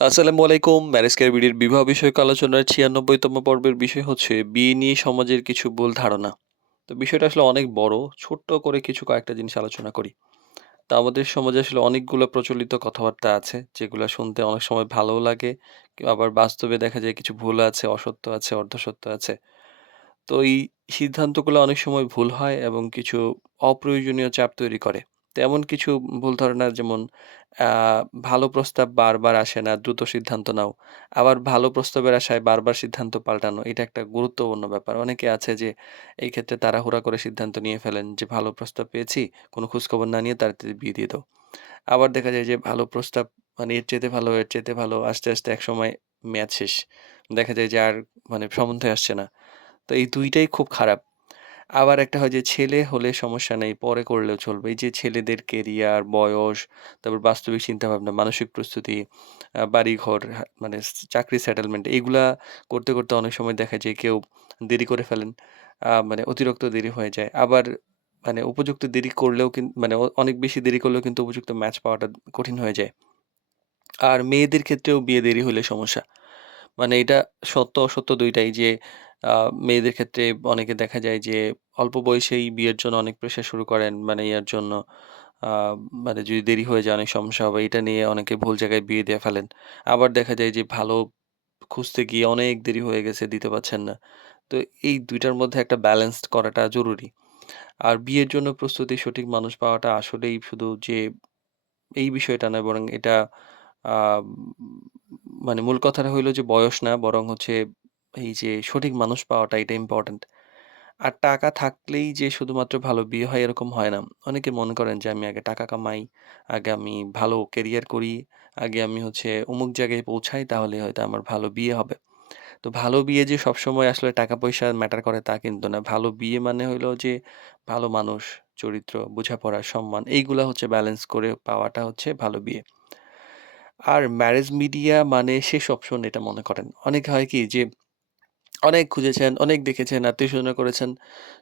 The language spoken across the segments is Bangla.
আসসালামু আলাইকুম। ম্যারেজ ক্যার বিডির বিবাহ বিষয়ক আলোচনার ৯৬তম পর্বের বিষয় হচ্ছে বিয়ে নিয়ে সমাজের কিছু ভুল ধারণা। তো বিষয়টা আসলে অনেক বড়। ছোট্ট করে কিছু কয়েকটা জিনিস আলোচনা করি। তো আমাদের সমাজে আসলে অনেকগুলো প্রচলিত কথাবার্তা আছে, যেগুলা শুনতে অনেক সময় ভালোও লাগে। আবার বাস্তবে দেখা যায় কিছু ভুল আছে, অসত্য আছে, অর্ধসত্য আছে। তো এই সিদ্ধান্তগুলো অনেক সময় ভুল হয় এবং কিছু অপ্রয়োজনীয় চাপ তৈরি করে। তো এমন কিছু ভুল ধারণা যেমন আ ভালো প্রস্তাব বারবার আসে না, দ্রুত সিদ্ধান্ত নাও। আবার ভালো প্রস্তাবের আশায় বারবার সিদ্ধান্ত পাল্টানো, এটা একটা গুরুত্বপূর্ণ ব্যাপার। অনেকে আছে যে এই ক্ষেত্রে তাড়াহুড়া করে সিদ্ধান্ত নিয়ে ফেলেন যে ভালো প্রস্তাব পেয়েছি, কোনো খোঁজখবর না নিয়ে তাড়াতাড়ি বিয়ে দিয়ে দাও। আবার দেখা যায় যে ভালো প্রস্তাব মানে এর চাইতে ভালো, এর চাইতে ভালো আসতে, আসতে একসময় মেয়াদ শেষ। দেখা যায় যে আর মানে সম্বন্ধে আসছে না। তো এই ২ টাই খুব খারাপ। আবার একটা হয় যে ছেলে হলে সমস্যা নেই, পরে করলেও চলবে। এই যে ছেলেদের কেরিয়ার, বয়স, তারপর বাস্তবিক চিন্তাভাবনা, মানসিক প্রস্তুতি, বাড়িঘর, মানে চাকরি সেটেলমেন্ট এগুলা করতে, করতে অনেক সময় দেখা যায় কেউ দেরি করে ফেলেন। মানে অতিরিক্ত দেরি হয়ে যায়। আবার মানে উপযুক্ত দেরি করলেও মানে অনেক বেশি দেরি করলেও কিন্তু উপযুক্ত ম্যাচ পাওয়াটা কঠিন হয়ে যায়। আর মেয়েদের ক্ষেত্রেও বিয়ে দেরি হলে সমস্যা। মানে এটা সত্য অসত্য ২ টাই যে আ মেয়েদের ক্ষেত্রে অনেকে দেখা যায় যে অল্প বয়সেই বিয়ের জন্য অনেক প্রেশার শুরু করেন। মানে ইয়ার জন্য আ মানে যদি দেরি হয়ে যায় অনেক সমস্যা হবে। এটা নিয়ে অনেকে ভুল জায়গায় বিয়ে দিয়ে ফেলেন। আবার দেখা যায় যে ভালো খুঁজতে গিয়ে অনেক দেরি হয়ে গেছে, দিতে পারছেন না। তো এই ২ টার মধ্যে একটা ব্যালেন্সড করাটা জরুরি। আর বিয়ের জন্য প্রস্তুতি সঠিক মানুষ পাওয়াটা আসলেই শুধু যে এই বিষয়টা নয়, বরং এটা আম মানে মূল কথাটা হইলো যে বয়স না, বরং হচ্ছে এই যে সঠিক মানুষ পাওয়াটা এটা ইম্পোর্টেন্ট। আর টাকা থাকলেই যে শুধুমাত্র ভালো বিয়ে হয় এরকম হয় না। অনেকে মনে করেন যে আমি আগে টাকা কামাই, আগে আমি ভালো ক্যারিয়ার করি, আগে আমি হচ্ছে অমুক জায়গায় পৌঁছাই তাহলে হয়তো আমার ভালো বিয়ে হবে। তো ভালো বিয়ে যে সবসময় আসলে টাকা-পয়সা ম্যাটার করে তা কিন্তু না। ভালো বিয়ে মানে হইলো যে ভালো মানুষ, চরিত্র, বোঝাপড়া, সম্মান এইগুলা হচ্ছে ব্যালেন্স করে পাওয়াটা হচ্ছে ভালো বিয়ে। আর ম্যারেজ মিডিয়া মানে শেষ অপশন এটা মনে করেন। অনেকে হয় কি যে অনেক খুঁজেছেন, অনেক দেখেছেন, আত্মীয়স্বজনরা করেছেন।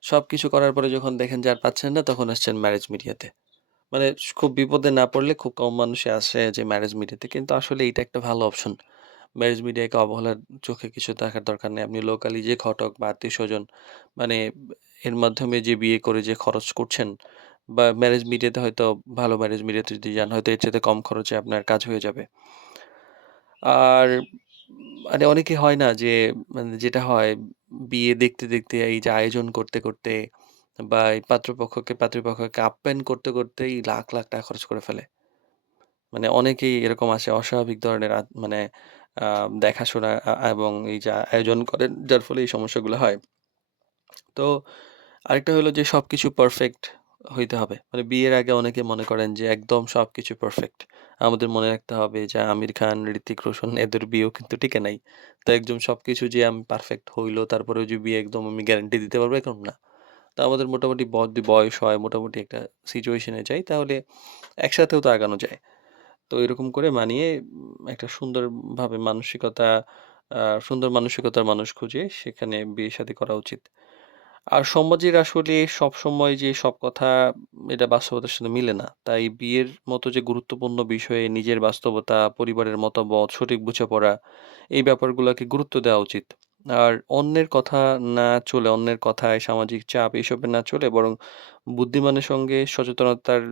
সবকিছু করার পরে যখন দেখেন যে আর পাচ্ছেন না তখন আসছেন ম্যারেজ মিডিয়াতে। মানে খুব বিপদে না পড়লে খুব কম মানুষই আসে যে ম্যারেজ মিডিয়াতে। কিন্তু আসলে এইটা একটা ভালো অপশন। ম্যারেজ মিডিয়াকে অবহেলার চোখে কিছু দেখার দরকার নেই। আপনি লোকালি যে ঘটক বা আত্মীয়স্বজন মানে এর মাধ্যমে যে বিয়ে করে যে খরচ করছেন বা ম্যারেজ মিডিয়াতে হয়তো ভালো ম্যারেজ মিডিয়াতে যদি যান হয়তো এর চাইতে কম খরচে আপনার কাজ হয়ে যাবে। আর মানে অনেকে হয় না যে মানে যেটা হয় বিয়ে দেখতে, দেখতে এই যে আয়োজন করতে, করতে বা এই পাত্রপক্ষকে আপ্যায়ন করতে, করতেই লাখ, লাখ টাকা খরচ করে ফেলে। মানে অনেকেই এরকম আসে অস্বাভাবিক ধরনের মানে আ দেখাশোনা এবং এই যে আয়োজন করেন যার ফলে এই সমস্যাগুলো হয়। তো আরেকটা হলো যে সবকিছু পারফেক্ট হইতে হবে। মানে বিয়ের আগে অনেকে মনে করেন যে একদম সবকিছু পারফেক্ট। আমাদের মনে রাখতে হবে যে আমির খান, ঋত্বিক রোশন এদের বিয়েও কিন্তু টিকে নাই। তো একদম সবকিছু যে আমি পারফেক্ট হইলো তারপরেও যে বিয়ে একদম আমি গ্যারান্টি দিতে পারবো এরকম না। তো আমাদের মোটামুটি যদি বয়স হয় মোটামুটি একটা সিচুয়েশন এ যাই তাহলে একসাথেও তো আগানো যায়। তো এরকম করে মানিয়ে একটা সুন্দরভাবে আ সুন্দর মানসিকতার মানুষ খুঁজে সেখানে বিয়ে-শাদী করা উচিত। আর সমাজের আসলে সবসময় যে সব কথা এটা বাস্তবতার সাথে মিলে না। তাই বিয়ের মতো যে গুরুত্বপূর্ণ বিষয়ে নিজের বাস্তবতা, পরিবারের মতামত, সঠিক বোঝাপড়া এই ব্যাপারগুলাকে গুরুত্ব দেওয়া উচিত। আর অন্যের কথা না চলে, অন্যের কথায় সামাজিক চাপ এসবে না চলে বরং বুদ্ধিমানের সঙ্গে সচেতনতার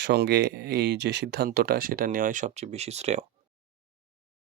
সঙ্গে এই যে সিদ্ধান্তটা সেটা নেওয়াই সবচেয়ে বেশি শ্রেয়।